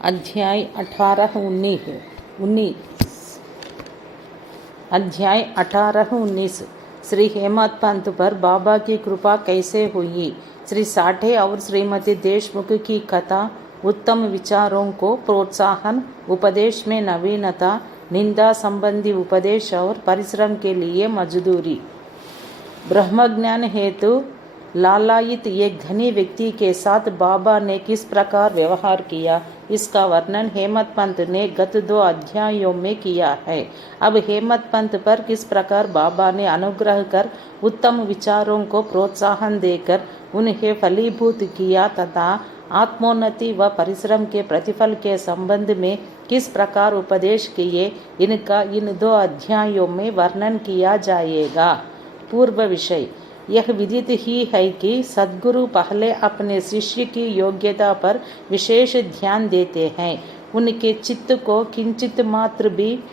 अध्याय 18-19 श्री हेमंत पंत पर बाबा की कृपा कैसे हुई। श्री साठे और श्रीमती देशमुख की कथा उत्तम विचारों को प्रोत्साहन, उपदेश में नवीनता, निंदा संबंधी उपदेश और परिश्रम के लिए मजदूरी। ब्रह्मज्ञान हेतु लालायित एक धनी व्यक्ति के साथ बाबा ने किस प्रकार व्यवहार किया, इसका वर्णन हेमंत पंत ने गत 2 अध्यायों में किया है। अब हेमंत पंत पर किस प्रकार बाबा ने अनुग्रह कर उत्तम विचारों को प्रोत्साहन देकर उन्हें फलीभूत किया तथा आत्मोन्नति व परिश्रम के प्रतिफल के संबंध में किस प्रकार उपदेश किए, इनका इन 2 अध्यायों में वर्णन किया जाएगा। पूर्व विषय यह विदित ही है कि सद्गुरु पहले अपने शिष्य की योग्यता पर विशेष ध्यान देते हैं। उनके चित्त को किंचित मात्र भी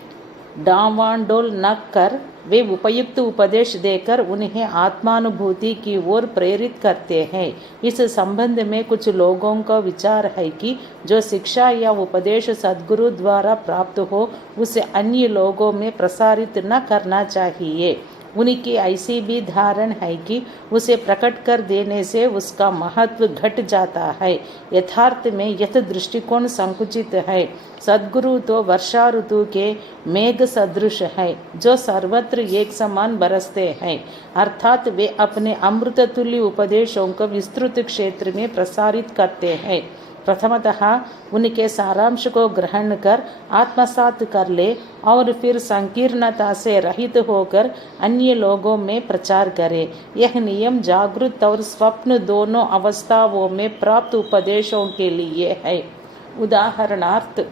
डावाडोल न कर वे उपयुक्त उपदेश देकर उन्हें आत्मानुभूति की ओर प्रेरित करते हैं। इस संबंध में कुछ लोगों का विचार है कि जो शिक्षा या उपदेश सद्गुरु द्वारा प्राप्त हो उसे अन्य लोगों में प्रसारित न करना चाहिए। उनकी ऐसी भी धारण है कि उसे प्रकट कर देने से उसका महत्व घट जाता है। यथार्थ में यह दृष्टिकोण संकुचित है। सद्गुरु तो वर्षा ऋतु के मेघ सदृश है जो सर्वत्र एक समान बरसते हैं, अर्थात वे अपने अमृत तुल्य उपदेशों को विस्तृत क्षेत्र में प्रसारित करते हैं। प्रथमतः उनके सारांश को ग्रहण कर आत्मसात कर ले और फिर संकीर्णता से रहित होकर अन्य लोगों में प्रचार करे। यह नियम जागृत और स्वप्न दोनों अवस्थाओं में प्राप्त उपदेशों के लिए है। उदाहरणार्थ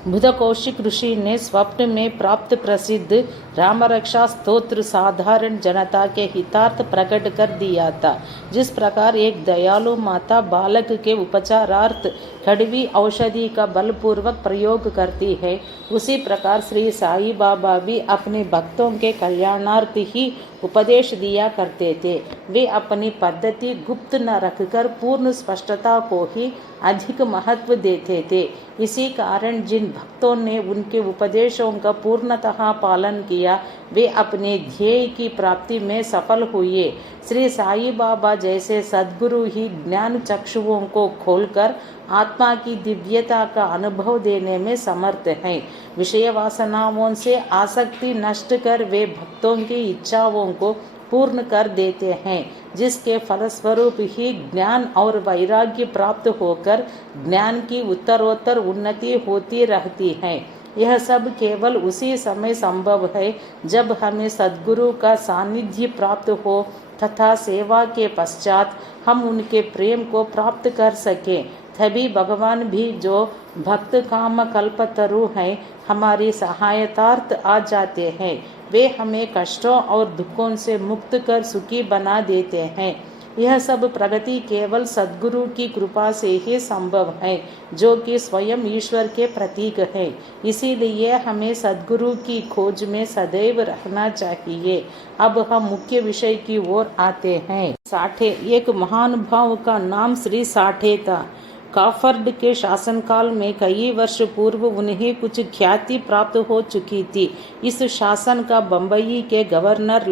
बुध कौशिक ऋषि ने स्वप्न में प्राप्त प्रसिद्ध रामरक्षा स्तोत्र साधारण जनता के हितार्थ प्रकट कर दिया था। जिस प्रकार एक दयालु माता बालक के उपचारार्थ कड़वी औषधि का बलपूर्वक प्रयोग करती है, उसी प्रकार श्री साई बाबा भी अपने भक्तों के कल्याणार्थ ही उपदेश दिया करते थे। वे अपनी पद्धति गुप्त न रखकर पूर्ण स्पष्टता को ही अधिक महत्व देते थे। इसी कारण जिन भक्तों ने उनके उपदेशों का पूर्णतः पालन किया वे अपने ध्येय की प्राप्ति में सफल हुए। श्री साई बाबा जैसे सद्गुरु ही ज्ञान चक्षुओं को खोलकर आत्मा की दिव्यता का अनुभव देने में समर्थ हैं। विषय वासनाओं से आसक्ति नष्ट कर वे भक्तों की इच्छाओं को पूर्ण कर देते हैं, जिसके फलस्वरूप ही ज्ञान और वैराग्य प्राप्त होकर ज्ञान की उत्तरोत्तर उन्नति होती रहती है। यह सब केवल उसी समय संभव है जब हमें सद्गुरु का सानिध्य प्राप्त हो तथा सेवा के पश्चात हम उनके प्रेम को प्राप्त कर सकें। तभी भगवान भी जो भक्त काम कल्पतरु हैं हमारी सहायतार्थ आ जाते हैं। वे हमें कष्टों और दुखों से मुक्त कर सुखी बना देते हैं। यह सब प्रगति केवल सद्गुरु की कृपा से ही संभव है, जो कि स्वयं ईश्वर के प्रतीक है। इसीलिए हमें सद्गुरु की खोज में सदैव रहना चाहिए। अब हम मुख्य विषय की ओर आते हैं। साठे एक महानुभाव का नाम श्री साठे था। काफर्ड के शासनकाल में कई वर्ष पूर्व उन्हें कुछ ख्याति प्राप्त हो चुकी थी। इस शासन का बम्बई के गवर्नर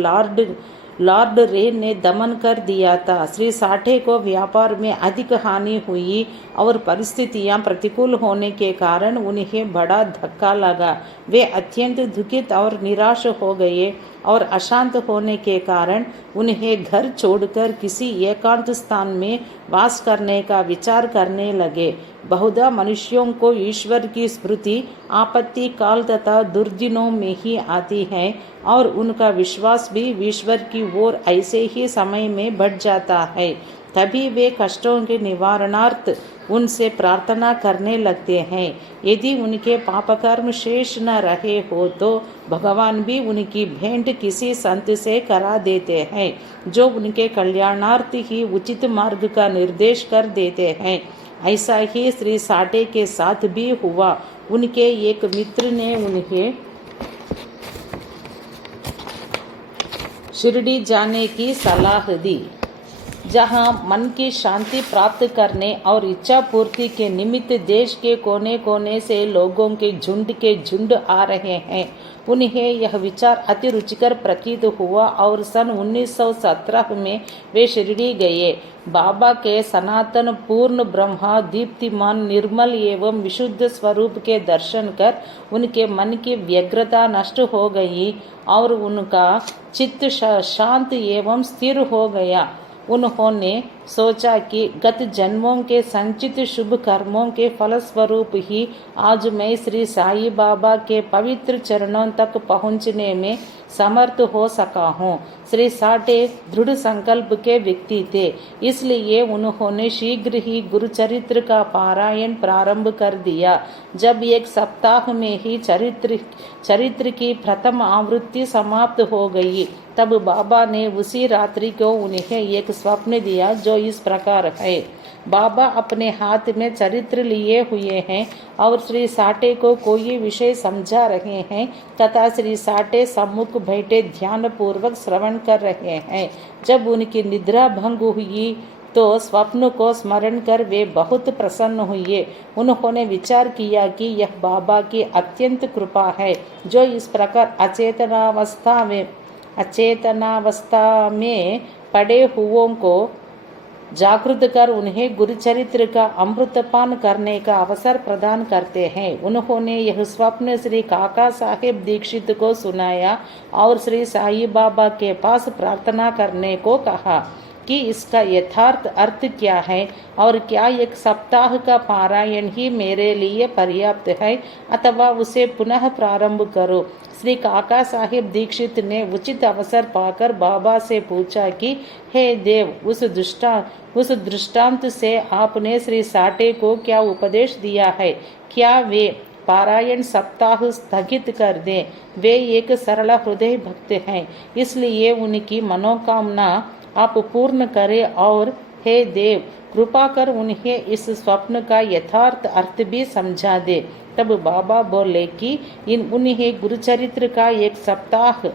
लॉर्ड रे ने दमन कर दिया था। श्री साठे को व्यापार में अधिक हानि हुई और परिस्थितियां प्रतिकूल होने के कारण उन्हें बड़ा धक्का लगा। वे अत्यंत दुखित और निराश हो गए और अशांत होने के कारण उन्हें घर छोड़कर किसी एकांत स्थान में वास करने का विचार करने लगे। बहुधा मनुष्यों को ईश्वर की स्मृति आपत्ति काल तथा दुर्दिनों में ही आती है और उनका विश्वास भी ईश्वर की ओर ऐसे ही समय में बढ़ जाता है। तभी वे कष्टों के निवारणार्थ उनसे प्रार्थना करने लगते हैं। यदि उनके पापकर्म शेष न रहे हो तो भगवान भी उनकी भेंट किसी संत से करा देते हैं, जो उनके कल्याणार्थ ही उचित मार्ग का निर्देश कर देते हैं। ऐसा ही श्री साठे के साथ भी हुआ। उनके एक मित्र ने उन्हें शिरडी जाने की सलाह दी। जहाँ मन की शांति प्राप्त करने और इच्छा पूर्ति के निमित्त देश के कोने कोने से लोगों के झुंड आ रहे हैं। उन्हें यह विचार अति रुचिकर प्रतीत हुआ और सन 1917 में वे शिरडी गए। बाबा के सनातन पूर्ण ब्रह्मा दीप्तिमान निर्मल एवं विशुद्ध स्वरूप के दर्शन कर उनके मन की व्यग्रता नष्ट हो गई और उनका चित्त शांत एवं स्थिर हो गया। उन्होंने सोचा कि गत जन्मों के संचित शुभ कर्मों के फलस्वरूप ही आज मैं श्री साईं बाबा के पवित्र चरणों तक पहुंचने में समर्थ हो सका हूँ। श्री साठे दृढ़ संकल्प के व्यक्ति थे, इसलिए उन्होंने शीघ्र ही गुरुचरित्र का पारायण प्रारंभ कर दिया। जब एक सप्ताह में ही चरित्र की प्रथम आवृत्ति समाप्त हो गई, तब बाबा ने उसी रात्रि को उन्हें एक स्वप्न दिया जो इस प्रकार है। बाबा अपने हाथ में चरित्र लिए हुए हैं और श्री साठे को कोई विषय समझा रहे हैं तथा श्री साठे सम्मुख बैठे ध्यान पूर्वक श्रवण कर रहे हैं। जब उनकी निद्रा भंग हुई तो स्वप्न को स्मरण कर वे बहुत प्रसन्न हुए। उन्होंने विचार किया कि यह बाबा की अत्यंत कृपा है जो इस प्रकार अचेतनावस्था में पड़े हुओं को जागृत कर उन्हें गुरुचरित्र का अमृतपान करने का अवसर प्रदान करते हैं। उन्होंने यह स्वप्न श्री काका साहेब दीक्षित को सुनाया और श्री साईं बाबा के पास प्रार्थना करने को कहा कि इसका यथार्थ अर्थ क्या है और क्या एक सप्ताह का पारायण ही मेरे लिए पर्याप्त है अथवा उसे पुनः प्रारंभ करो। श्री काका साहेब दीक्षित ने उचित अवसर पाकर बाबा से पूछा कि हे देव, उस दृष्टांत से आपने श्री साठे को क्या उपदेश दिया है? क्या वे पारायण सप्ताह स्थगित कर दें? वे एक सरल हृदय भक्त हैं, इसलिए उनकी मनोकामना आप पूर्ण करें और हे देव, कृपा कर उन्हें इस स्वप्न का यथार्थ अर्थ भी समझा दे। तब बाबा बोले कि उन्हें गुरुचरित्र का एक सप्ताह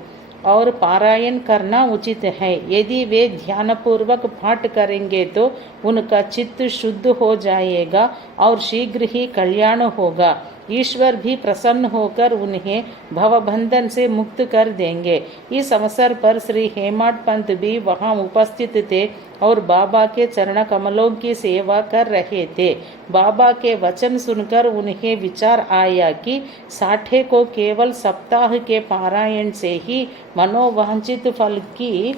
और पारायण करना उचित है। यदि वे ध्यानपूर्वक पाठ करेंगे तो उनका चित्त शुद्ध हो जाएगा और शीघ्र ही कल्याण होगा। ईश्वर भी प्रसन्न होकर उन्हें भवबंधन से मुक्त कर देंगे। इस अवसर पर श्री हेमाड पंत भी वहां उपस्थित थे और बाबा के चरण कमलों की सेवा कर रहे थे। बाबा के वचन सुनकर उन्हें विचार आया कि साठे को केवल सप्ताह के पारायण से ही मनोवांछित फल की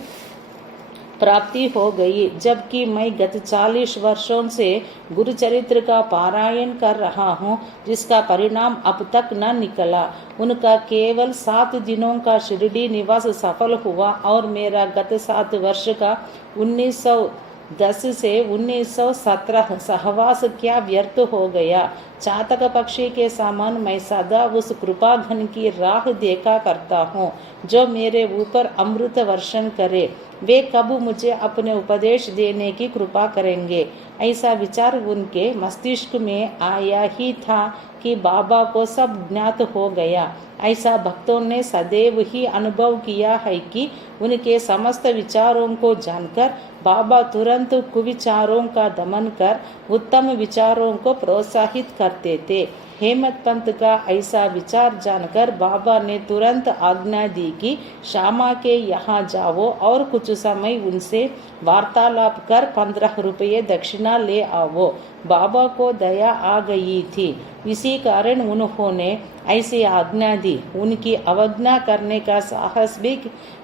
प्राप्ति हो गई, जबकि मैं गत 40 वर्षों से गुरुचरित्र का पारायण कर रहा हूँ, जिसका परिणाम अब तक न निकला। उनका केवल 7 दिनों का शिरडी निवास सफल हुआ और मेरा गत 7 वर्ष का 1910 से 1917 सहवास क्या व्यर्थ हो गया। चातक पक्षी के समान मैं सदा उस कृपा घन की राह देखा करता हूँ जो मेरे ऊपर अमृत वर्षण करे। वे कब मुझे अपने उपदेश देने की कृपा करेंगे? ऐसा विचार उनके मस्तिष्क में आया ही था कि बाबा को सब ज्ञात हो गया। ऐसा भक्तों ने सदैव ही अनुभव किया है कि उनके समस्त विचारों को जानकर बाबा तुरंत कुविचारों का दमन कर उत्तम विचारों को प्रोत्साहित करते थे। हेमत पंत का ऐसा विचार जानकर बाबा ने तुरंत आज्ञा दी कि श्यामा के यहाँ जाओ और कुछ समय उनसे वार्तालाप कर 15 रुपये दक्षिणा ले आओ। बाबा को दया आ गई थी, इसी कारण उन्होंने ऐसी आज्ञा दी। उनकी अवज्ञा करने का साहस भी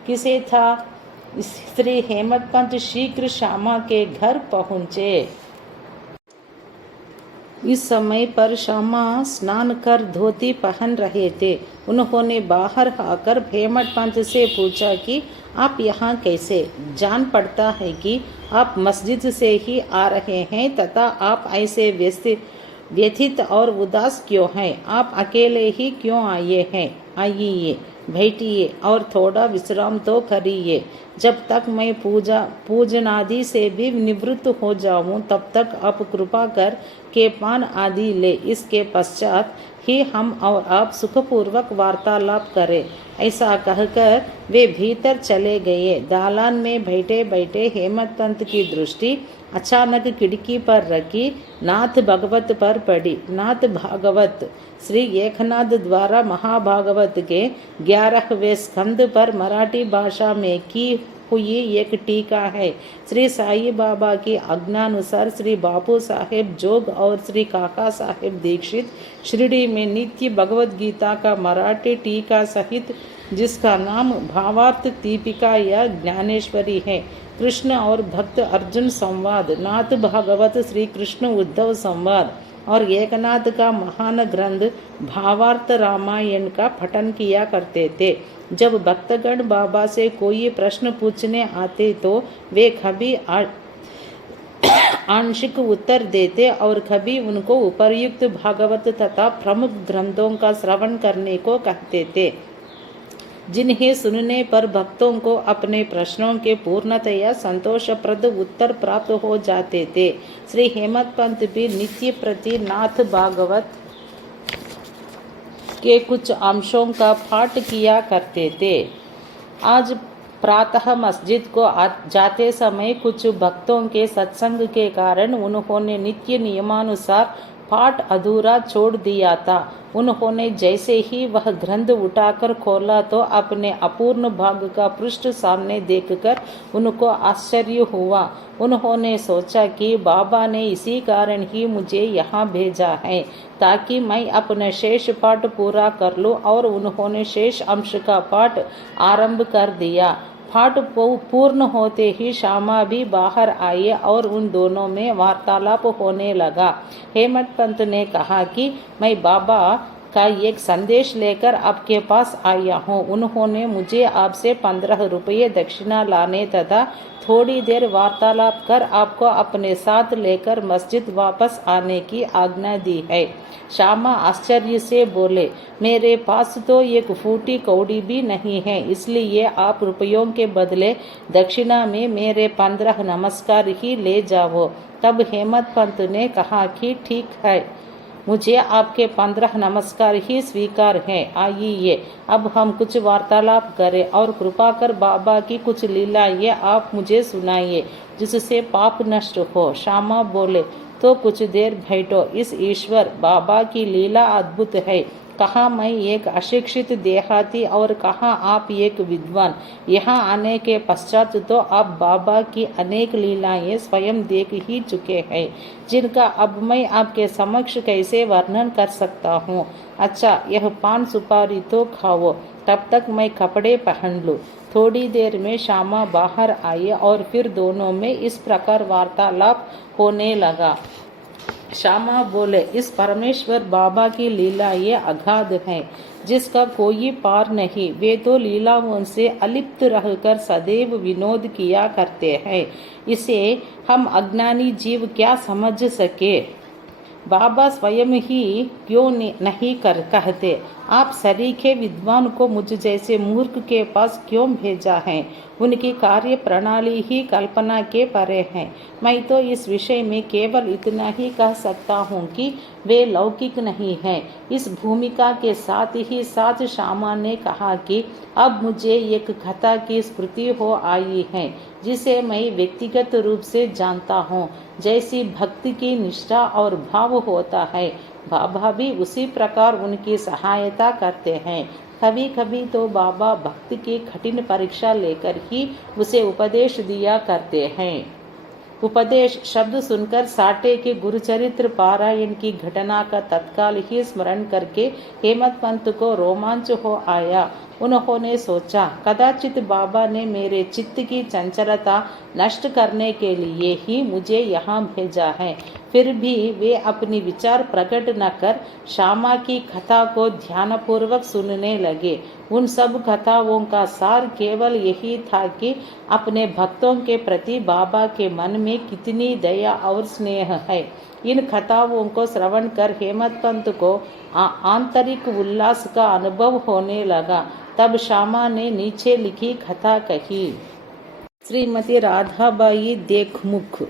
किसे था? श्री हेमत पंत शीघ्र श्यामा के घर पहुँचे। इस समय पर श्यामा स्नान कर धोती पहन रहे थे। उन्होंने बाहर आकर हेमत पंत से पूछा कि आप यहाँ कैसे? जान पड़ता है कि आप मस्जिद से ही आ रहे हैं तथा आप ऐसे व्यथित और उदास क्यों हैं? आप अकेले ही क्यों आए हैं? आइए, बैठिए और थोड़ा विश्राम तो करिए। जब तक मैं पूजन आदि से भी निवृत्त हो जाऊं, तब तक आप कृपा कर के पान आदि ले। इसके पश्चात कि हम और आप सुखपूर्वक वार्तालाप करें। ऐसा कहकर वे भीतर चले गए। दालान में बैठे बैठे हेमंत पंत की दृष्टि अचानक खिड़की पर रखी नाथ भगवत पर पड़ी। नाथ भागवत श्री एकनाथ द्वारा महाभागवत के 11वें स्कंद पर मराठी भाषा में की हुई एक टीका है। श्री साई बाबा की आज्ञानुसार श्री बापू साहेब जोग और श्री काका साहेब दीक्षित शिरडी में नित्य भगवद गीता का मराठी टीका सहित, जिसका नाम भावार्थ दीपिका या ज्ञानेश्वरी है, कृष्ण और भक्त अर्जुन संवाद, नाथ भागवत श्री कृष्ण उद्धव संवाद और एकनाथ का महान ग्रंथ भावार्थ रामायण का पठन किया करते थे। जब भक्तगण बाबा से कोई प्रश्न पूछने आते तो वे कभी आंशिक उत्तर देते और कभी उनको उपर्युक्त भागवत तथा प्रमुख ग्रंथों का श्रवण करने को कहते थे, जिन्हें सुनने पर भक्तों को अपने प्रश्नों के पूर्णतया संतोषप्रद उत्तर प्राप्त हो जाते थे। श्री हेमंत पंत भी नित्य प्रति नाथ भागवत के कुछ अंशों का पाठ किया करते थे। आज प्रातः मस्जिद को जाते समय कुछ भक्तों के सत्संग के कारण उन्होंने नित्य नियमानुसार पाठ अधूरा छोड़ दिया था। उन्होंने जैसे ही वह ग्रंथ उठाकर खोला तो अपने अपूर्ण भाग का पृष्ठ सामने देखकर उनको आश्चर्य हुआ। उन्होंने सोचा कि बाबा ने इसी कारण ही मुझे यहाँ भेजा है ताकि मैं अपना शेष पाठ पूरा कर लूँ, और उन्होंने शेष अंश का पाठ आरंभ कर दिया। पाठ पूर्ण होते ही श्यामा भी बाहर आई और उन दोनों में वार्तालाप होने लगा। हेमंत पंत ने कहा कि मैं बाबा का एक संदेश लेकर आपके पास आया हूँ। उन्होंने मुझे आपसे 15 रुपये दक्षिणा लाने तथा थोड़ी देर वार्तालाप कर आपको अपने साथ लेकर मस्जिद वापस आने की आज्ञा दी है। श्यामा आश्चर्य से बोले, मेरे पास तो एक फूटी कौड़ी भी नहीं है, इसलिए आप रुपयों के बदले दक्षिणा में मेरे 15 नमस्कार ही ले जाओ। तब हेमंत पंत ने कहा कि ठीक है, मुझे आपके 15 नमस्कार ही स्वीकार है। आइए अब हम कुछ वार्तालाप करें और कृपा कर बाबा की कुछ लीलाएं आप मुझे सुनाइए जिससे पाप नष्ट हो। श्यामा बोले, तो कुछ देर बैठो। इस ईश्वर बाबा की लीला अद्भुत है। कहाँ मैं एक अशिक्षित देहाती और कहाँ आप एक विद्वान। यहाँ आने के पश्चात तो आप बाबा की अनेक लीलाएं स्वयं देख ही चुके हैं, जिनका अब मैं आपके समक्ष कैसे वर्णन कर सकता हूँ। अच्छा, यह पान सुपारी तो खाओ, तब तक मैं कपड़े पहन लूँ। थोड़ी देर में श्यामा बाहर आई और फिर दोनों में इस प्रकार वार्तालाप होने लगा। श्यामा बोले, इस परमेश्वर बाबा की लीला ये अगाध है, जिसका कोई पार नहीं। वे तो लीलाओं से अलिप्त रहकर सदैव विनोद किया करते हैं। इसे हम अज्ञानी जीव क्या समझ सके। बाबा स्वयं ही क्यों नहीं कहते, आप सरीखे विद्वान को मुझ जैसे मूर्ख के पास क्यों भेजा है। उनकी कार्य प्रणाली ही कल्पना के परे है। मैं तो इस विषय में केवल इतना ही कह सकता हूँ कि वे लौकिक नहीं हैं। इस भूमिका के साथ ही साथ श्यामा ने कहा कि अब मुझे एक कथा की स्मृति हो आई है, जिसे मैं व्यक्तिगत रूप से जानता हूँ। जैसी भक्ति की निष्ठा और भाव होता है, बाबा भी उसी प्रकार उनकी सहायता करते हैं। कभी कभी तो बाबा भक्त की कठिन परीक्षा लेकर ही उसे उपदेश दिया करते हैं। उपदेश शब्द सुनकर साटे के गुरुचरित्र पारायण की घटना का तत्काल ही स्मरण करके हेमंत पंत को रोमांच हो आया। उन्होंने सोचा, कदाचित बाबा ने मेरे चित्त की चंचलता नष्ट करने के लिए ही मुझे यहाँ भेजा है। फिर भी वे अपनी विचार प्रकट न कर श्यामा की कथा को ध्यानपूर्वक सुनने लगे। उन सब कथाओं का सार केवल यही था कि अपने भक्तों के प्रति बाबा के मन में कितनी दया और स्नेह है। इन कथाओं को श्रवण कर हेमंत पंत को आंतरिक उल्लास का अनुभव होने लगा। तब श्यामा ने नीचे लिखी कथा कही। श्रीमती राधाबाई देखमुख।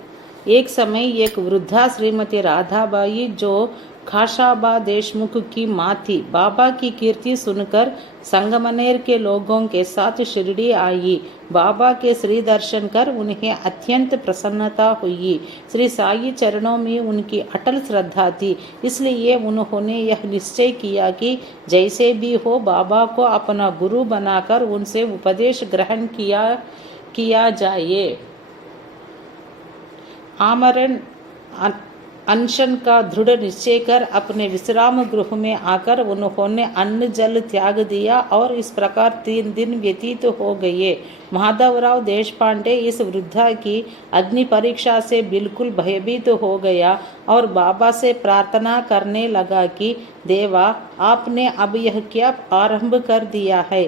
एक समय एक वृद्धा श्रीमती राधाबाई, जो खाशाबा देशमुख की माँ थी। बाबा की कीर्ति सुनकर संगमनेर के लोगों के साथ शिरडी आई। बाबा के श्री दर्शन कर उन्हें अत्यंत प्रसन्नता हुई। श्री साई चरणों में उनकी अटल श्रद्धा थी, इसलिए उन्होंने यह निश्चय किया कि जैसे भी हो बाबा को अपना गुरु बनाकर उनसे उपदेश ग्रहण किया जाए। आमरण अनशन का दृढ़ निश्चय कर अपने विश्राम गृह में आकर उन्होंने अन्न जल त्याग दिया और इस प्रकार 3 दिन व्यतीत हो गए। माधवराव देशपांडे इस वृद्धा की अग्नि परीक्षा से बिल्कुल भयभीत हो गया और बाबा से प्रार्थना करने लगा कि देवा, आपने अब यह क्या आरंभ कर दिया है।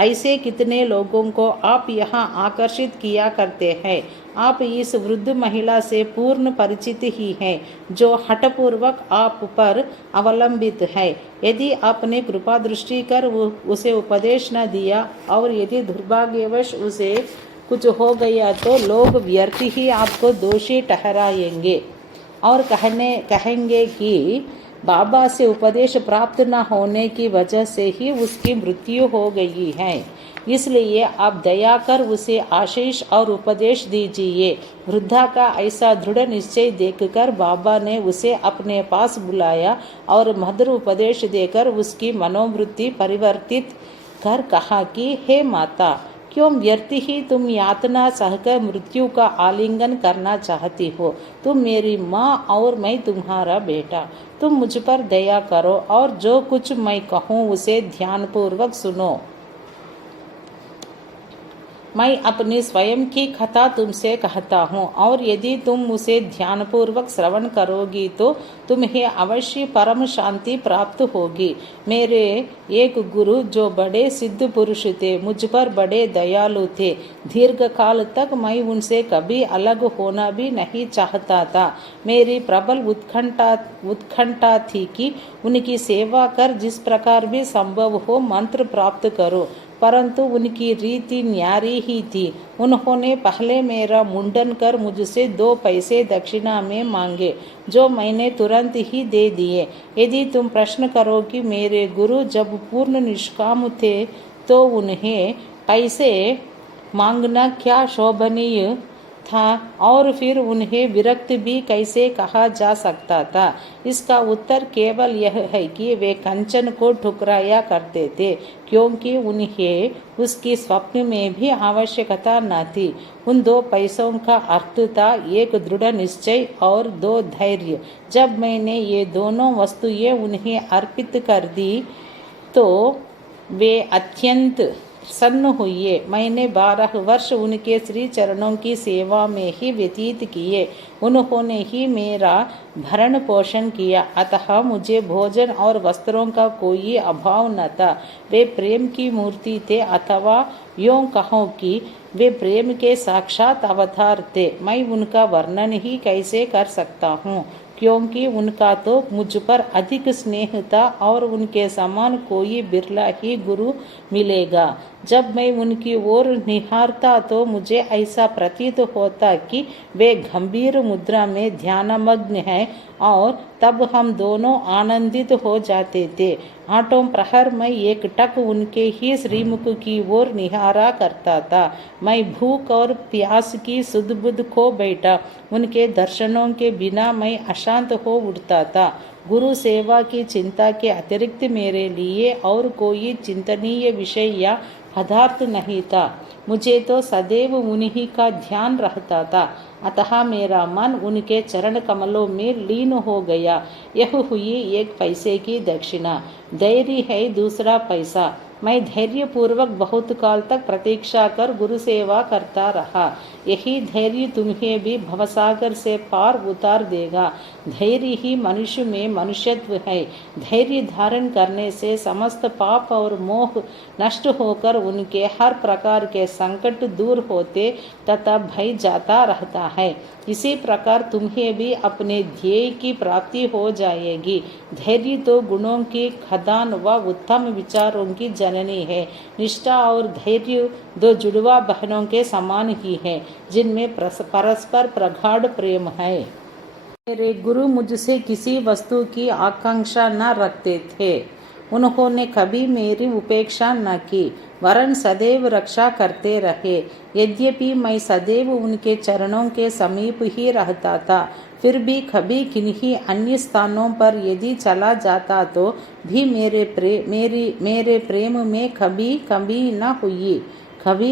ऐसे कितने लोगों को आप यहाँ आकर्षित किया करते हैं। आप इस वृद्ध महिला से पूर्ण परिचित ही हैं, जो हठपूर्वक आप पर अवलंबित है। यदि आपने कृपा दृष्टि कर उसे उपदेश न दिया और यदि दुर्भाग्यवश उसे कुछ हो गया तो लोग व्यर्थ ही आपको दोषी ठहराएंगे और कहेंगे कि बाबा से उपदेश प्राप्त न होने की वजह से ही उसकी मृत्यु हो गई है। इसलिए आप दया कर उसे आशीष और उपदेश दीजिए। वृद्धा का ऐसा दृढ़ निश्चय देखकर बाबा ने उसे अपने पास बुलाया और मधुर उपदेश देकर उसकी मनोवृत्ति परिवर्तित कर कहा कि हे माता, क्यों व्यर्थ ही तुम यातना सहकर मृत्यु का आलिंगन करना चाहती हो। तुम मेरी माँ और मैं तुम्हारा बेटा। तुम मुझ पर दया करो और जो कुछ मैं कहूँ उसे ध्यानपूर्वक सुनो। मैं अपनी स्वयं की कथा तुमसे कहता हूँ और यदि तुम उसे ध्यानपूर्वक श्रवण करोगी तो तुम्हें अवश्य परम शांति प्राप्त होगी। मेरे एक गुरु जो बड़े सिद्ध पुरुष थे, मुझ पर बड़े दयालु थे। दीर्घ काल तक मैं उनसे कभी अलग होना भी नहीं चाहता था। मेरी प्रबल उत्कंठा थी कि उनकी सेवा कर जिस प्रकार भी संभव हो मंत्र प्राप्त करो, परंतु उनकी रीति न्यारी ही थी। उन्होंने पहले मेरा मुंडन कर मुझसे 2 पैसे दक्षिणा में मांगे, जो मैंने तुरंत ही दे दिए। यदि तुम प्रश्न करो कि मेरे गुरु जब पूर्ण निष्काम थे तो उन्हें पैसे मांगना क्या शोभनीय था और फिर उन्हें विरक्त भी कैसे कहा जा सकता था, इसका उत्तर केवल यह है कि वे कंचन को ठुकराया करते थे, क्योंकि उन्हें उसकी स्वप्न में भी आवश्यकता न थी। उन 2 पैसों का अर्थ था 1 दृढ़ निश्चय और 2 धैर्य। जब मैंने ये दोनों वस्तुएं उन्हें अर्पित कर दी तो वे अत्यंत प्रसन्न हुए। मैंने 12 वर्ष उनके श्री चरणों की सेवा में ही व्यतीत किए। उन्होंने ही मेरा भरण पोषण किया, अतः मुझे भोजन और वस्त्रों का कोई अभाव न था। वे प्रेम की मूर्ति थे, अथवा यूँ कहो कि वे प्रेम के साक्षात अवतार थे। मैं उनका वर्णन ही कैसे कर सकता हूँ, क्योंकि उनका तो मुझ पर अधिक स्नेह था और उनके समान कोई बिरला ही गुरु मिलेगा। जब मैं उनकी ओर निहारता तो मुझे ऐसा प्रतीत होता कि वे गंभीर मुद्रा में ध्यानमग्न हैं और तब हम दोनों आनंदित हो जाते थे। 8 प्रहर में एकटक उनके ही श्रीमुख की ओर निहारा करता था। मैं भूख और प्यास की सुध बुध खो बैठा। उनके दर्शनों के बिना मैं अशांत हो उठता था। गुरु सेवा की चिंता के अतिरिक्त मेरे लिए और कोई चिंतनीय विषय या पदार्थ नहीं था। मुझे तो सदैव उन्हीं का ध्यान रहता था, अतः मेरा मन उनके चरण कमलों में लीन हो गया। यह हुई 1 पैसे की दक्षिणा। धैर्य है दूसरा पैसा। मैं धैर्यपूर्वक बहुत काल तक प्रतीक्षा कर गुरु सेवा करता रहा। यही धैर्य तुम्हें भी भवसागर से पार उतार देगा। धैर्य ही मनुष्य में मनुष्यत्व है। धैर्य धारण करने से समस्त पाप और मोह नष्ट होकर उनके हर प्रकार के संकट दूर होते तथा भय जाता रहता है। इसी प्रकार तुम्हें भी अपने ध्येय की प्राप्ति हो जाएगी। धैर्य तो गुणों की खदान व उत्तम विचारों की जननी है। निष्ठा और धैर्य 2 जुड़वा बहनों के समान ही है, जिनमें परस्पर प्रगाढ़ प्रेम है। मेरे गुरु मुझसे किसी वस्तु की आकांक्षा न रखते थे। उन्होंने कभी मेरी उपेक्षा न की, वरन सदैव रक्षा करते रहे। यद्यपि मैं सदैव उनके चरणों के समीप ही रहता था, फिर भी कभी किन्हीं अन्य स्थानों पर यदि चला जाता तो भी मेरे प्रेम में कभी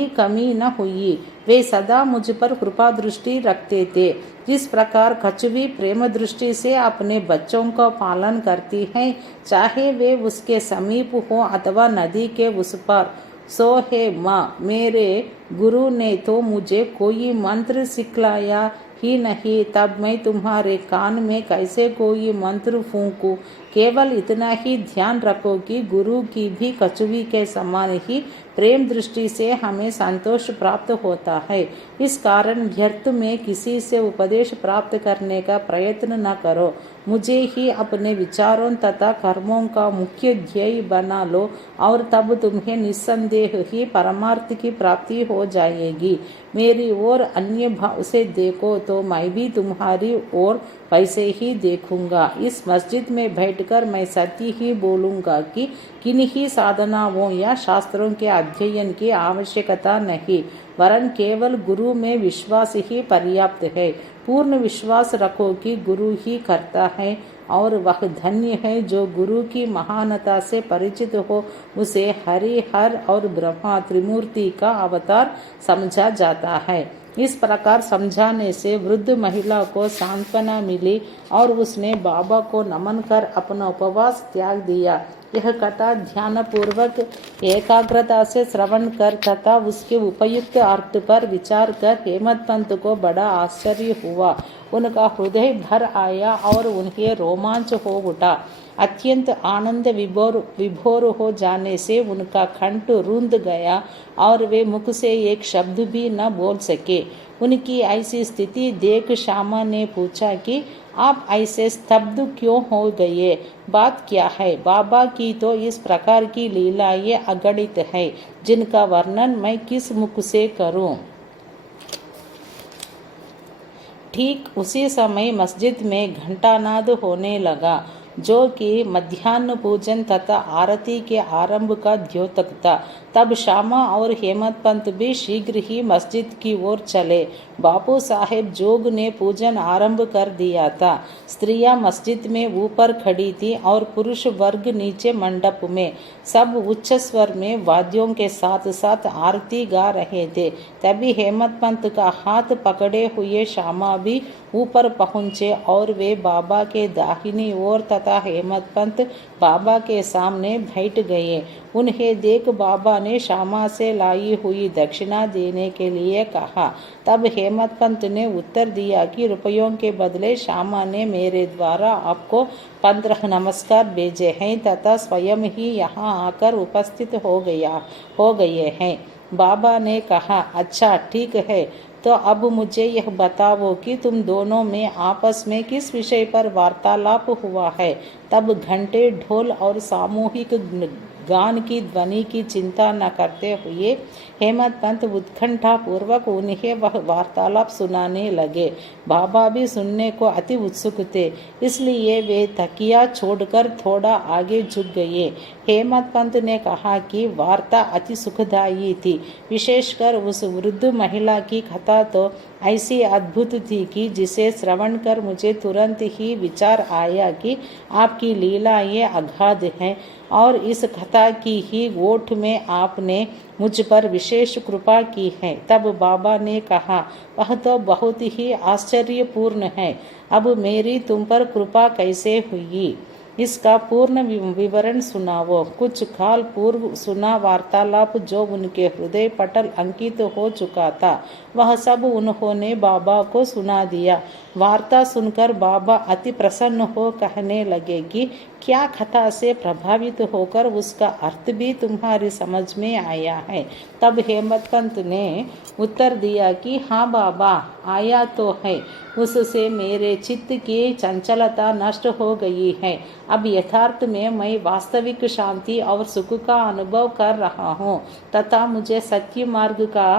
कमी न हुई। वे सदा मुझ पर कृपा दृष्टि रखते थे। जिस प्रकार कछुवी प्रेम दृष्टि से अपने बच्चों का पालन करती है, चाहे वे उसके समीप हो अथवा नदी के उस पर, सो है माँ। मेरे गुरु ने तो मुझे कोई मंत्र सिखलाया ही नहीं, तब मैं तुम्हारे कान में कैसे कोई मंत्र फूंकूं। केवल इतना ही ध्यान रखो कि गुरु की भी कछुवी के समान ही प्रेम दृष्टि से हमें संतोष प्राप्त होता है। इस कारण व्यर्थ में किसी से उपदेश प्राप्त करने का प्रयत्न न करो। मुझे ही अपने विचारों तथा कर्मों का मुख्य ध्येय बना लो और तब तुम्हें निस्संदेह ही परमार्थ की प्राप्ति हो जाएगी। मेरी ओर अन्य भाव से देखो तो मैं भी तुम्हारी ओर वैसे ही देखूंगा। इस मस्जिद में बैठकर मैं सत्य ही बोलूंगा कि किन्हीं साधनाओं या शास्त्रों के अध्ययन की आवश्यकता नहीं, वरन केवल गुरु में विश्वास ही पर्याप्त है। पूर्ण विश्वास रखो कि गुरु ही करता है और वह धन्य है जो गुरु की महानता से परिचित हो। उसे हरि, हर और ब्रह्मा त्रिमूर्ति का अवतार समझा जाता है। इस प्रकार समझाने से वृद्ध महिला को सांत्वना मिली और उसने बाबा को नमन कर अपना उपवास त्याग दिया। यह कथा ध्यान पूर्वक एकाग्रता से श्रवण कर तथा उसके उपयुक्त अर्थ पर विचार कर हेमंत पंत को बड़ा आश्चर्य हुआ। उनका हृदय भर आया और उन्हें रोमांच हो उठा। अत्यंत आनंद विभोर हो जाने से उनका कंठ रुंध गया और वे मुख से एक शब्द भी न बोल सके। उनकी ऐसी स्थिति देख श्यामा ने पूछा कि आप ऐसे स्तब्ध क्यों हो गए, बात क्या है। बाबा की तो इस प्रकार की लीलाएं अगणित है, जिनका वर्णन मैं किस मुख से करूं। ठीक उसी समय मस्जिद में घंटानाद होने लगा, जो कि मध्याह्न पूजन तथा आरती के आरंभ का द्योतक था। तब श्यामा और हेमंत पंत भी शीघ्र ही मस्जिद की ओर चले। बापू साहेब जोग ने पूजन आरंभ कर दिया था। स्त्रियां मस्जिद में ऊपर खड़ी थी और पुरुष वर्ग नीचे मंडप में। सब उच्च स्वर में वाद्यों के साथ साथ आरती गा रहे थे। तभी हेमंत पंत का हाथ पकड़े हुए श्यामा भी ऊपर पहुंचे और वे बाबा के दाहिनी ओर तथा हेमंत पंत बाबा के सामने बैठ गए। उन्हें देख बाबा ने श्यामा से लाई हुई दक्षिणा देने के लिए कहा। तब हेमंत पंत ने उत्तर दिया कि रुपयों के बदले श्यामा ने मेरे द्वारा आपको 15 नमस्कार भेजे हैं तथा स्वयं ही यहाँ आकर उपस्थित हो गए हैं। बाबा ने कहा, अच्छा ठीक है, तो अब मुझे यह बताओ कि तुम दोनों में आपस में किस विषय पर वार्तालाप हुआ है। तब घंटे, ढोल और सामूहिक गान की ध्वनि की चिंता न करते हुए हेमंत पंत उत्कंठा पूर्वक उन्हें वह वार्तालाप सुनाने लगे। बाबा भी सुनने को अति उत्सुक थे, इसलिए वे तकिया छोड़कर थोड़ा आगे झुक गए। हेमंत पंत ने कहा कि वार्ता अति सुखदायी थी। विशेषकर उस वृद्ध महिला की कथा तो ऐसी अद्भुत थी कि जिसे श्रवण कर मुझे तुरंत ही विचार आया कि आपकी लीलाएं अगाध हैं और इस कथा की ही ओट में आपने मुझ पर विशेष कृपा की है। तब बाबा ने कहा, वह तो बहुत ही आश्चर्यपूर्ण है। अब मेरी तुम पर कृपा कैसे हुई, इसका पूर्ण विवरण सुनाओ। कुछ काल पूर्व सुना वार्तालाप जो उनके हृदय पटल अंकित हो चुका था, वह सब उन्होंने बाबा को सुना दिया। वार्ता सुनकर बाबा अति प्रसन्न हो कहने लगे कि क्या कथा से प्रभावित होकर उसका अर्थ भी तुम्हारी समझ में आया है। तब हेमंत पंत ने उत्तर दिया कि हाँ बाबा, आया तो है। उससे मेरे चित्त की चंचलता नष्ट हो गई है। अब यथार्थ में मैं वास्तविक शांति और सुख का अनुभव कर रहा हूँ तथा मुझे सत्य मार्ग का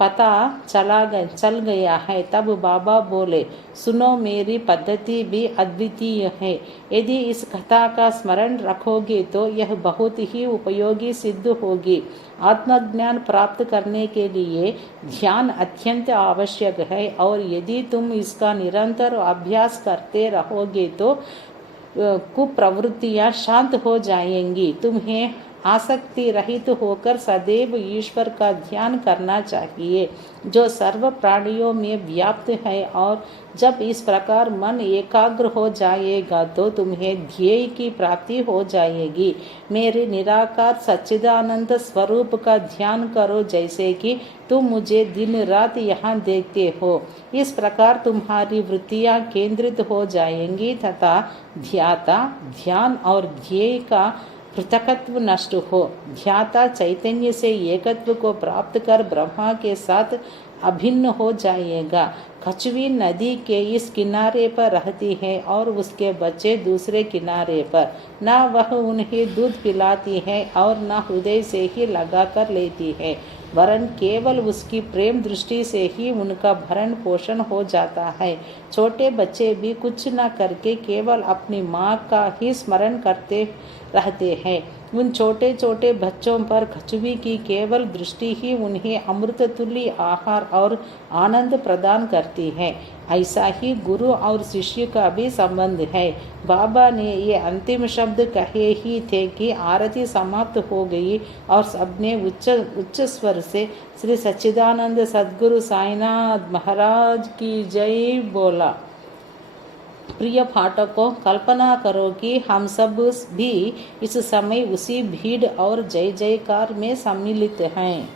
पता चल गया है। तब बाबा बोले, सुनो, मेरी पद्धति भी अद्वितीय है। यदि इस कथा का स्मरण रखोगे तो यह बहुत ही उपयोगी सिद्ध होगी। आत्मज्ञान प्राप्त करने के लिए ध्यान अत्यंत आवश्यक है, और यदि तुम इसका निरंतर अभ्यास करते रहोगे तो कुप्रवृत्तियां शांत हो जाएंगी। तुम्हें आसक्ति रहित होकर सदैव ईश्वर का ध्यान करना चाहिए, जो सर्व प्राणियों में व्याप्त है। और जब इस प्रकार मन एकाग्र हो जाएगा तो तुम्हें ध्येय की प्राप्ति हो जाएगी। मेरे निराकार सच्चिदानंद स्वरूप का ध्यान करो, जैसे कि तुम मुझे दिन रात यहाँ देखते हो। इस प्रकार तुम्हारी वृत्तियाँ केंद्रित हो जाएंगी तथा ध्याता, ध्यान और ध्येय का पृथकत्व नष्ट हो। ध्याता चैतन्य से एकत्व को प्राप्त कर ब्रह्मा के साथ अभिन्न हो जाएगा। कछुवी नदी के इस किनारे पर रहती है और उसके बच्चे दूसरे किनारे पर। न वह उन्हें दूध पिलाती है और न हृदय से ही लगा कर लेती है, वरन केवल उसकी प्रेम दृष्टि से ही उनका भरण पोषण हो जाता है। छोटे बच्चे भी कुछ न करके केवल अपनी माँ का ही स्मरण करते रहते हैं। उन छोटे छोटे बच्चों पर कछुवी की केवल दृष्टि ही उन्हें अमृत तुल्य आहार और आनंद प्रदान करती है। ऐसा ही गुरु और शिष्य का भी संबंध है। बाबा ने ये अंतिम शब्द कहे ही थे कि आरती समाप्त हो गई और सबने उच्च स्वर से श्री सच्चिदानंद सद्गुरु साईनाथ महाराज की जय बोला। प्रिय पाठकों, कल्पना करो कि हम सब भी इस समय उसी भीड़ और जय जयकार में सम्मिलित हैं।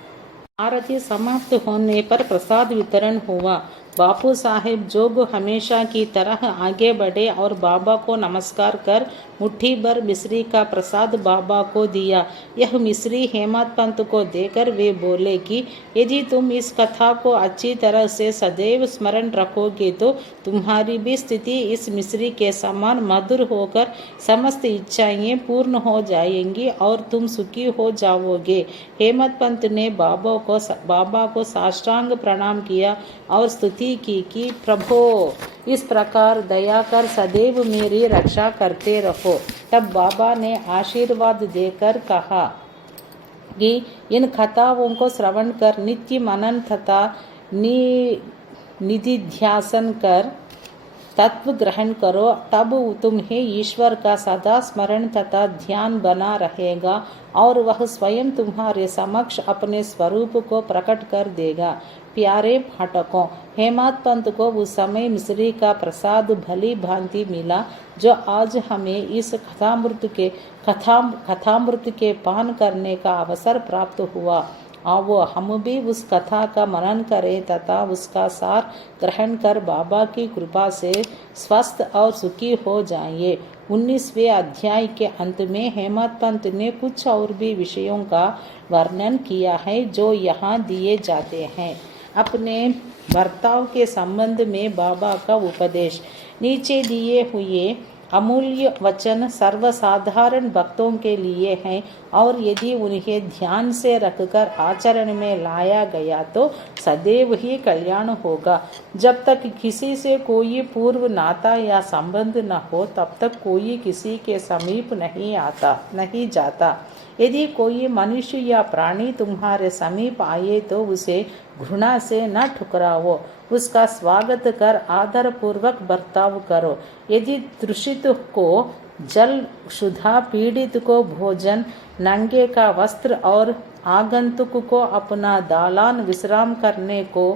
आरती समाप्त होने पर प्रसाद वितरण हुआ। बापू साहेब जोग हमेशा की तरह आगे बढ़े और बाबा को नमस्कार कर मुट्ठी भर मिश्री का प्रसाद बाबा को दिया। यह मिश्री हेमत पंत को देकर वे बोले कि यदि तुम इस कथा को अच्छी तरह से सदैव स्मरण रखोगे तो तुम्हारी भी स्थिति इस मिश्री के समान मधुर होकर समस्त इच्छाएं पूर्ण हो जाएंगी और तुम सुखी हो जाओगे। हेमत पंत ने बाबा को साष्टांग प्रणाम किया और स्तुति की कि प्रभो, इस प्रकार दया कर सदैव मेरी रक्षा करते रहो। तब बाबा ने आशीर्वाद देकर कहा कि इन कथाओं को श्रवण कर नित्य मनन तथा निधिध्यासन कर तत्व ग्रहण करो, तब तुम्हें ईश्वर का सदा स्मरण तथा ध्यान बना रहेगा और वह स्वयं तुम्हारे समक्ष अपने स्वरूप को प्रकट कर देगा। प्यारे पाठकों, हेमत पंत को उस समय मिश्री का प्रसाद भली भांति मिला जो आज हमें इस कथामृत के पान करने का अवसर प्राप्त हुआ। आओ हम भी उस कथा का मनन करें तथा उसका सार ग्रहण कर बाबा की कृपा से स्वस्थ और सुखी हो जाइए। 19वें अध्याय के अंत में हेमत पंत ने कुछ और भी विषयों का वर्णन किया है जो यहाँ दिए जाते हैं। अपने बर्ताव के संबंध में बाबा का उपदेश। नीचे दिए हुए अमूल्य वचन सर्वसाधारण भक्तों के लिए हैं और यदि उन्हें ध्यान से रखकर आचरण में लाया गया तो सदैव ही कल्याण होगा। जब तक किसी से कोई पूर्व नाता या संबंध न हो तब तक कोई किसी के समीप नहीं जाता। यदि कोई मनुष्य या प्राणी तुम्हारे समीप आए तो उसे घृणा से न ठुकराओ, उसका स्वागत कर आदर पूर्वक बर्ताव करो। यदि तृषित को जल, क्षुधा पीड़ित को भोजन, नंगे का वस्त्र और आगंतुक को अपना दालान विश्राम करने को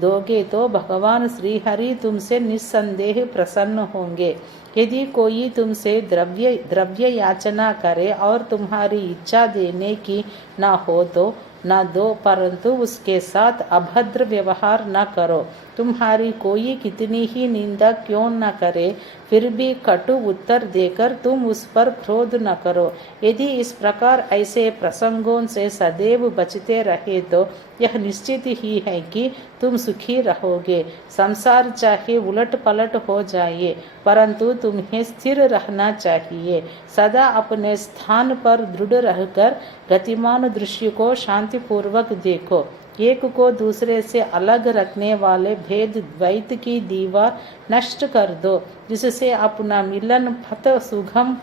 दोगे तो भगवान श्री हरि तुमसे निस्संदेह प्रसन्न होंगे। यदि कोई तुमसे द्रव्य याचना करे और तुम्हारी इच्छा देने की न हो तो न दो, परंतु उसके साथ अभद्र व्यवहार न करो। तुम्हारी कोई कितनी ही निंदा क्यों न करे, फिर भी कटु उत्तर देकर तुम उस पर क्रोध न करो। यदि इस प्रकार ऐसे प्रसंगों से सदैव बचते रहे तो यह निश्चित ही है कि तुम सुखी रहोगे। संसार चाहे उलट पलट हो जाए, परंतु तुम्हें स्थिर रहना चाहिए। सदा अपने स्थान पर दृढ़ रहकर गतिमान दृश्य को शांतिपूर्वक देखो। एक को दूसरे से अलग रखने वाले भेद द्वैत की दीवार नष्ट कर दो, जिससे अपना मिलन पथ सुगम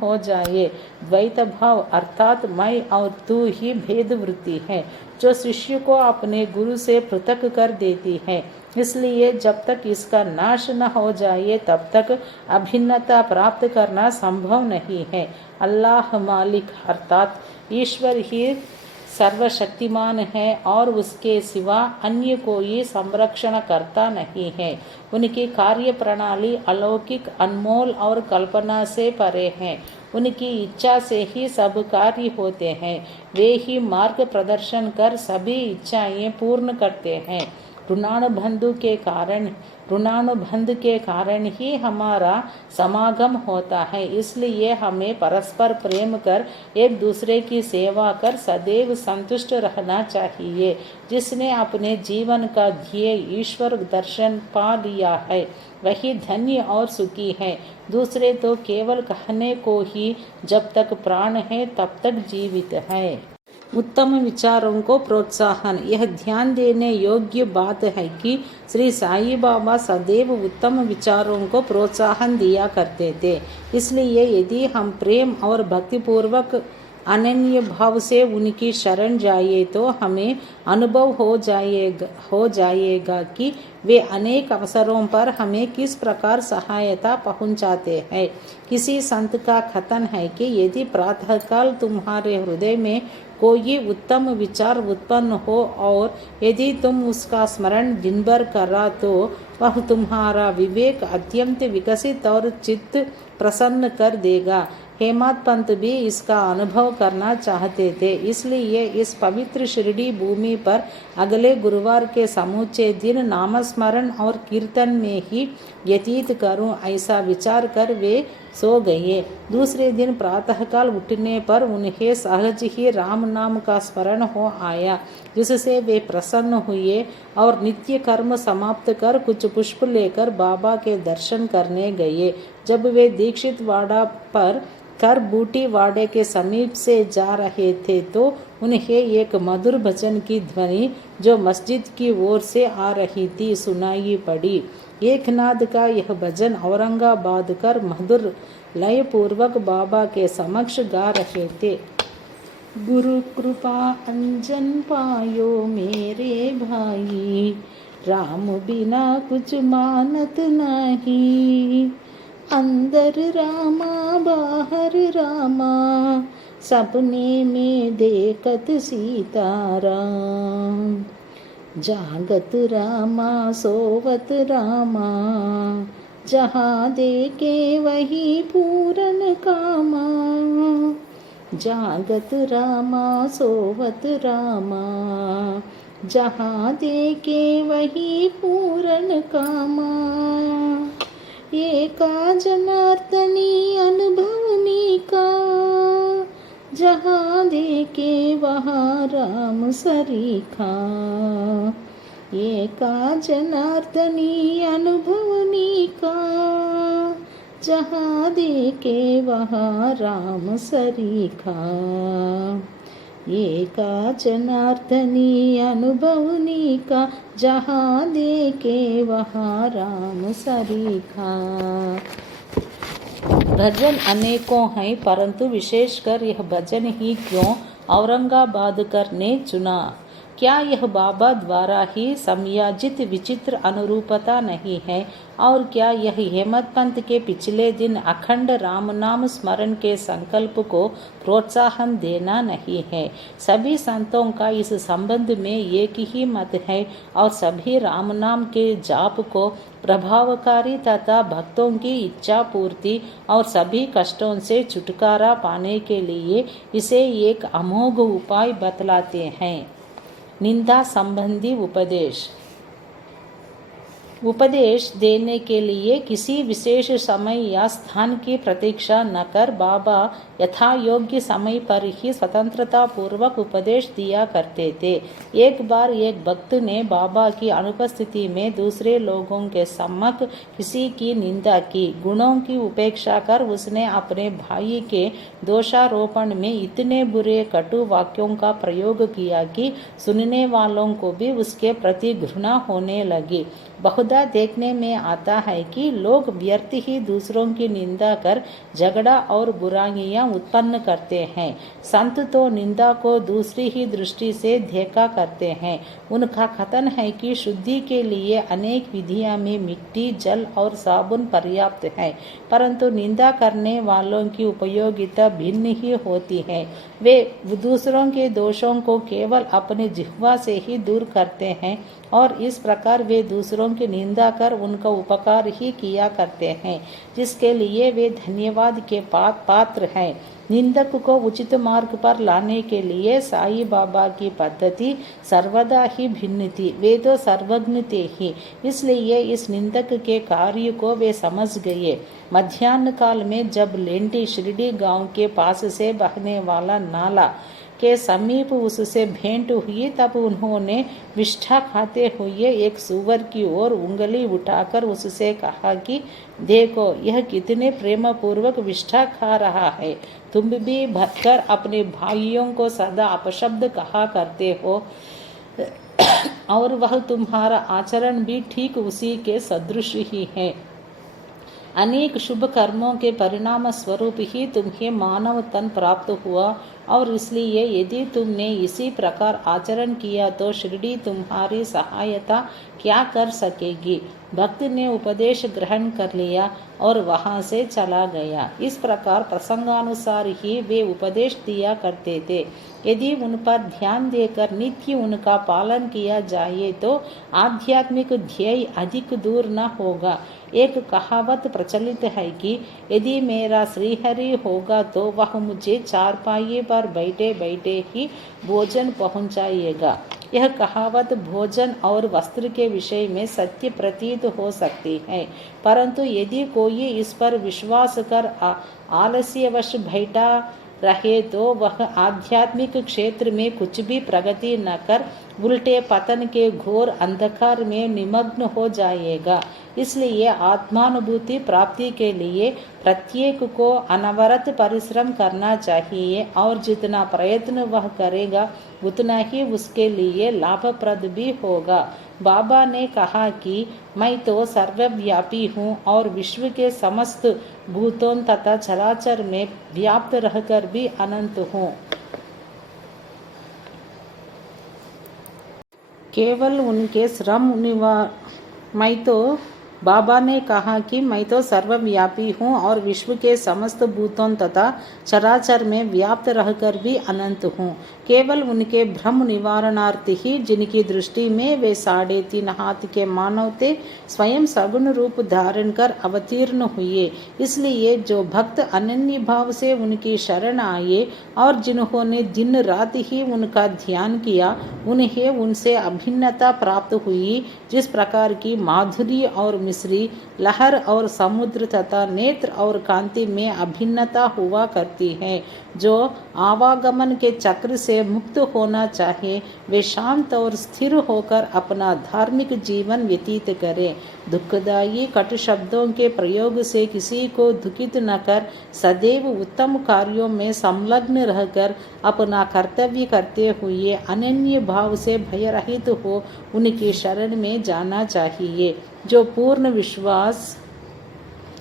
हो जाए। द्वैत भाव अर्थात मैं और तू ही भेद वृत्ति है, जो शिष्य को अपने गुरु से पृथक कर देती है। इसलिए जब तक इसका नाश न हो जाए तब तक अभिन्नता प्राप्त करना संभव नहीं है। अल्लाह मालिक अर्थात ईश्वर ही सर्वशक्तिमान है और उसके सिवा अन्य कोई संरक्षण करता नहीं है। उनकी कार्य प्रणाली अलौकिक, अनमोल और कल्पना से परे है। उनकी इच्छा से ही सब कार्य होते हैं। वे ही मार्ग प्रदर्शन कर सभी इच्छाएं पूर्ण करते हैं। ऋणानुबंध के कारण ही हमारा समागम होता है। इसलिए हमें परस्पर प्रेम कर एक दूसरे की सेवा कर सदैव संतुष्ट रहना चाहिए। जिसने अपने जीवन का ध्येय ईश्वर दर्शन पा लिया है वही धन्य और सुखी है। दूसरे तो केवल कहने को ही जब तक प्राण है तब तक जीवित है। उत्तम विचारों को प्रोत्साहन। यह ध्यान देने योग्य बात है कि श्री साईं बाबा सदैव उत्तम विचारों को प्रोत्साहन दिया करते थे। इसलिए यदि हम प्रेम और भक्तिपूर्वक अनन्य भाव से उनकी शरण जाइए तो हमें अनुभव हो जाएगा कि वे अनेक अवसरों पर हमें किस प्रकार सहायता पहुंचाते हैं। किसी संत का कथन है कि यदि प्रातःकाल तुम्हारे हृदय में कोई उत्तम विचार उत्पन्न हो और यदि तुम उसका स्मरण दिन भर करा तो वह तुम्हारा विवेक अत्यंत विकसित और चित्त प्रसन्न कर देगा। हेमत पंत भी इसका अनुभव करना चाहते थे। इसलिए इस पवित्र शिरडी भूमि पर अगले गुरुवार के समूचे दिन नामस्मरण और कीर्तन में ही व्यतीत करूं, ऐसा विचार कर वे सो गए। दूसरे दिन प्रातःकाल उठने पर उन्हें सहज ही राम नाम का स्मरण हो आया, जिससे वे प्रसन्न हुए और नित्य कर्म समाप्त कर कुछ पुष्प लेकर बाबा के दर्शन करने गए। जब वे दीक्षित वाड़ा पर कर बूटी वाड़े के समीप से जा रहे थे तो उन्हें एक मधुर भजन की ध्वनि जो मस्जिद की ओर से आ रही थी सुनाई पड़ी। एक नाद का यह भजन औरंगाबाद कर मधुर लय पूर्वक बाबा के समक्ष गा रहे थे। गुरु कृपा अंजन पायो मेरे भाई, राम बिना कुछ मानत नहीं। अंदर रामा बाहर रामा, सपने में देखत सीताराम। जागत रामा सोवत रामा, जहाँ देखे वही पूरन कामा। जागत रामा सोवत रामा, जहाँ देखे वही पूरन कामा। एका जनार्दनी अनुभवनी का, जहाँ देखे वहाँ राम सरीखा। एका जनार्दनी अनुभवनी का, जहाँ देखे वहाँ राम सरीखा। एका जनार्दनी अनुभवनी का, जहाँ देखे वहाँ राम सरीखा। भजन अनेकों हैं, परंतु विशेषकर यह भजन ही क्यों औरंगाबाद कर ने चुना? क्या यह बाबा द्वारा ही समयाजित विचित्र अनुरूपता नहीं है? और क्या यह हेमत पंत के पिछले दिन अखंड राम नाम स्मरण के संकल्प को प्रोत्साहन देना नहीं है? सभी संतों का इस संबंध में एक ही मत है और सभी राम नाम के जाप को प्रभावकारी तथा भक्तों की इच्छा पूर्ति और सभी कष्टों से छुटकारा पाने के लिए इसे एक अमोघ उपाय बतलाते हैं। निंदा संबंधी उपदेश। उपदेश देने के लिए किसी विशेष समय या स्थान की प्रतीक्षा न कर बाबा यथा योग्य समय पर ही स्वतंत्रता पूर्वक उपदेश दिया करते थे। एक बार एक भक्त ने बाबा की अनुपस्थिति में दूसरे लोगों के सम्मुख किसी की निंदा की। गुणों की उपेक्षा कर उसने अपने भाई के दोषारोपण में इतने बुरे कटु वाक्यों का प्रयोग किया कि सुनने वालों को भी उसके प्रति घृणा होने लगी। बहुधा देखने में आता है कि लोग व्यर्थ ही दूसरों की निंदा कर झगड़ा और बुराइयां उत्पन्न करते हैं। संत तो निंदा को दूसरी ही दृष्टि से देखा करते हैं। उनका कथन है कि शुद्धि के लिए अनेक विधियां में मिट्टी, जल और साबुन पर्याप्त है, परंतु निंदा करने वालों की उपयोगिता भिन्न ही होती है। वे दूसरों के दोषों को केवल अपने जिह्वा से ही दूर करते हैं और इस प्रकार वे दूसरों की निंदा कर उनका उपकार ही किया करते हैं, जिसके लिए वे धन्यवाद के पात्र हैं। निंदक को उचित मार्ग पर लाने के लिए साईं बाबा की पद्धति सर्वदा ही भिन्न थी। वे तो सर्वज्ञ थे ही, इसलिए इस निंदक के कार्य को वे समझ गए। मध्याह्न काल में जब लेंटी शिरडी गांव के पास से बहने वाला नाला के समीप उससे भेंट हुई, तब उन्होंने विष्ठा खाते हुए एक सुअर की ओर उंगली उठाकर उससे कहा कि देखो, यह कितने प्रेम पूर्वक विष्ठा खा रहा है। तुम भी भटकर अपने भाइयों को सदा अपशब्द कहा करते हो और वह तुम्हारा आचरण भी ठीक उसी के सदृश ही है। अनेक शुभ कर्मों के परिणाम स्वरूप ही तुम्हें मानव तन प्राप्त हुआ और इसलिए यदि तुमने इसी प्रकार आचरण किया तो शिरडी तुम्हारी सहायता क्या कर सकेगी। भक्त ने उपदेश ग्रहण कर लिया और वहां से चला गया। इस प्रकार प्रसंगानुसार ही वे उपदेश दिया करते थे। यदि उन पर ध्यान देकर नित्य उनका पालन किया जाए तो आध्यात्मिक ध्येय अधिक दूर न होगा। एक कहावत प्रचलित है कि यदि मेरा श्रीहरि होगा तो वह मुझे चारपाई पर बैठे बैठे ही भोजन पहुंचाएगा। यह कहावत भोजन और वस्त्र के विषय में सत्य प्रतीत हो सकती है, परंतु यदि कोई इस पर विश्वास कर आलस्यवश बैठा रहे तो वह आध्यात्मिक क्षेत्र में कुछ भी प्रगति न कर उल्टे पतन के घोर अंधकार में निमग्न हो जाएगा। इसलिए आत्मानुभूति प्राप्ति के लिए प्रत्येक को अनवरत परिश्रम करना चाहिए और जितना प्रयत्न वह करेगा उतना ही उसके लिए लाभप्रद भी होगा। बाबा ने कहा कि मैं तो सर्वव्यापी हूँ और विश्व के समस्त भूतों तथा चराचर में व्याप्त रहकर भी अनंत हूँ। केवल उनके श्रम बाबा ने कहा कि मैं तो सर्वव्यापी हूँ और विश्व के समस्त भूतों तथा चराचर में व्याप्त रहकर भी अनंत हूँ। केवल उनके भ्रम निवारणार्थ ही, जिनकी दृष्टि में वे 3.5 हाथ के मानव थे, स्वयं सगुण रूप धारण कर अवतीर्ण हुए। इसलिए जो भक्त अनन्य भाव से उनकी शरण आए और जिन्होंने दिन रात ही उनका ध्यान किया, उन्हें उनसे अभिन्नता प्राप्त हुई। जिस प्रकार की माधुरी और मिश्री, लहर और समुद्र तथा नेत्र और कांति में अभिन्नता हुआ करती है। जो आवागमन के चक्र से मुक्त होना चाहे वे शांत और स्थिर होकर अपना धार्मिक जीवन व्यतीत करे। दुखदायी कटु शब्दों के प्रयोग से किसी को दुखित न कर सदैव उत्तम कार्यों में संलग्न रहकर अपना कर्तव्य करते हुए अनन्य भाव से भयरहित हो उनकी शरण में जाना चाहिए। जो पूर्ण विश्वास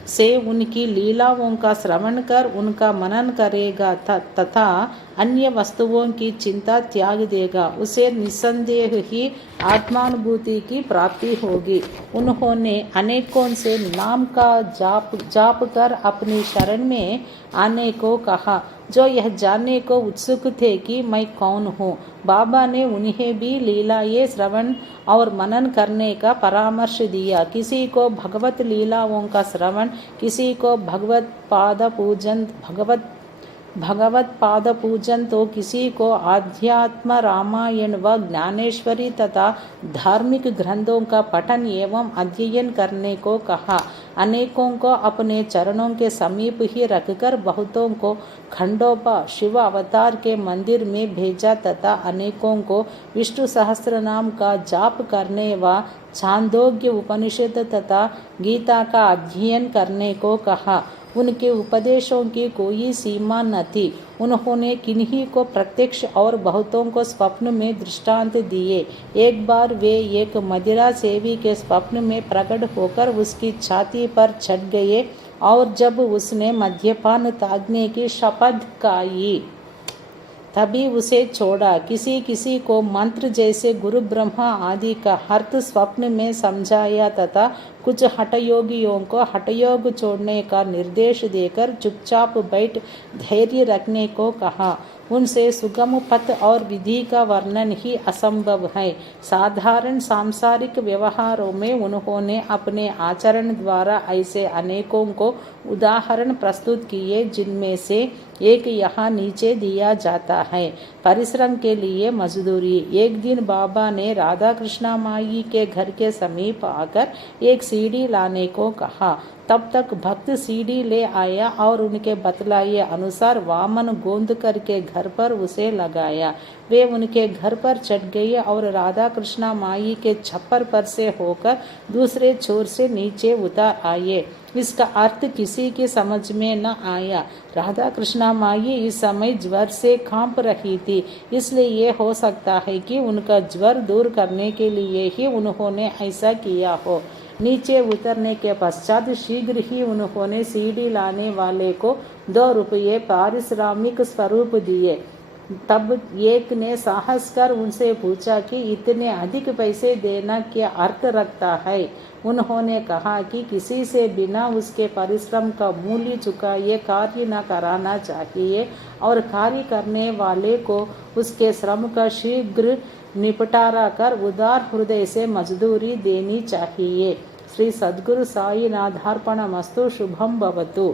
से उनकी लीलाओं का श्रवण कर उनका मनन करेगा तथा अन्य वस्तुओं की चिंता त्याग देगा, उसे निसंदेह ही आत्मानुभूति की प्राप्ति होगी। उन्होंने अनेकों से नाम का जाप कर अपनी शरण में आने को कहा, जो यह जानने को उत्सुक थे कि मैं कौन हूँ। बाबा ने उन्हें भी लीलाएं श्रवण और मनन करने का परामर्श दिया। किसी को भगवत लीलाओं का श्रवण, किसी को भगवत पाद पूजन, भगवत भगवत पाद पूजन तो किसी को आध्यात्म रामायण व ज्ञानेश्वरी तथा धार्मिक ग्रंथों का पठन एवं अध्ययन करने को कहा। अनेकों को अपने चरणों के समीप ही रखकर बहुतों को खंडोबा शिव अवतार के मंदिर में भेजा तथा अनेकों को विष्णु सहस्त्र नाम का जाप करने व छांदोग्य उपनिषद तथा गीता का अध्ययन करने को कहा। उनके उपदेशों की कोई सीमा न थी। उन्होंने किन्हीं को प्रत्यक्ष और बहुतों को स्वप्न में दृष्टांत दिए। एक बार वे एक मदिरा सेवी के स्वप्न में प्रकट होकर उसकी छाती पर चढ़ गए और जब उसने मद्यपान त्यागने की शपथ खाई तभी उसे छोड़ा। किसी किसी को मंत्र जैसे गुरु ब्रह्मा आदि का अर्थ स्वप्न में समझाया तथा कुछ हठयोगियों को हठयोग छोड़ने का निर्देश देकर चुपचाप बैठ धैर्य रखने को कहा। उनसे सुगम पथ और विधि का वर्णन ही असंभव है। साधारण सांसारिक व्यवहारों में उन्होंने अपने आचरण द्वारा ऐसे अनेकों को उदाहरण प्रस्तुत किए, जिनमें से एक यहाँ नीचे दिया जाता है। परिश्रम के लिए मजदूरी। एक दिन बाबा ने राधा कृष्णा माई के घर के समीप आकर एक सीढ़ी लाने को कहा। तब तक भक्त सीढ़ी ले आया और उनके बतलाए अनुसार वामन गोंद करके घर पर उसे लगाया। वे उनके घर पर चढ़ गए और राधा कृष्णा माई के छप्पर पर से होकर दूसरे छोर से नीचे उतर आए। इसका अर्थ किसी की समझ में न आया। राधा कृष्णा माई इस समय ज्वर से कांप रही थी, इसलिए ये हो सकता है कि उनका ज्वर दूर करने के लिए ही उन्होंने ऐसा किया हो। नीचे उतरने के पश्चात शीघ्र ही उन्होंने सीढ़ी लाने वाले को 2 रुपये पारिश्रमिक स्वरूप दिए। तब एक ने साहस कर उनसे पूछा कि इतने अधिक पैसे देना क्या अर्थ रखता है। उन्होंने कहा कि किसी से बिना उसके परिश्रम का मूल्य चुकाए कार्य न कराना चाहिए और कार्य करने वाले को उसके श्रम का शीघ्र निपटारा कर उदार हृदय से मजदूरी देनी चाहिए। श्री सद्गुरु साईनाथार्पणमस्तु। शुभम भवतु।